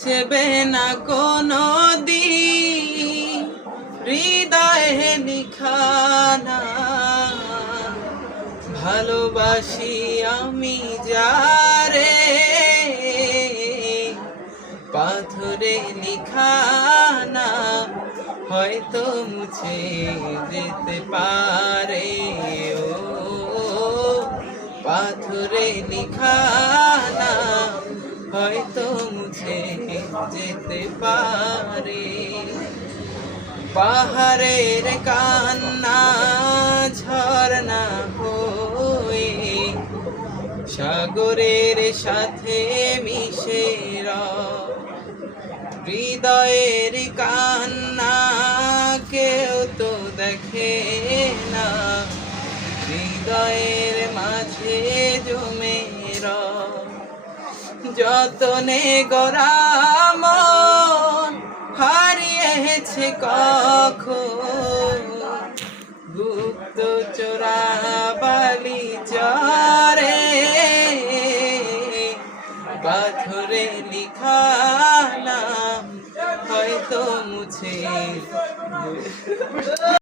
ছেবে না কোনো দিন হৃদয়ে লিখানা, ভালোবাসি আমি যারে পাথরে লিখানা হয়তো মুছে যেতে পারে। ও পাথরে লিখানা হয়তো মুছে যেতে পারে। পাহাড়ের কান্না ঝরনা হয়ে সাগরের সাথে মিশে হৃদয়ের কান্না কেউ তো দেখে না, হৃদয়ের মাঝে জমে যতনে গড়া মন হারিয়েছে কখন, গুপ্ত চোরা বালি চরে পাথরে লিখা নাম হয়তো মুছে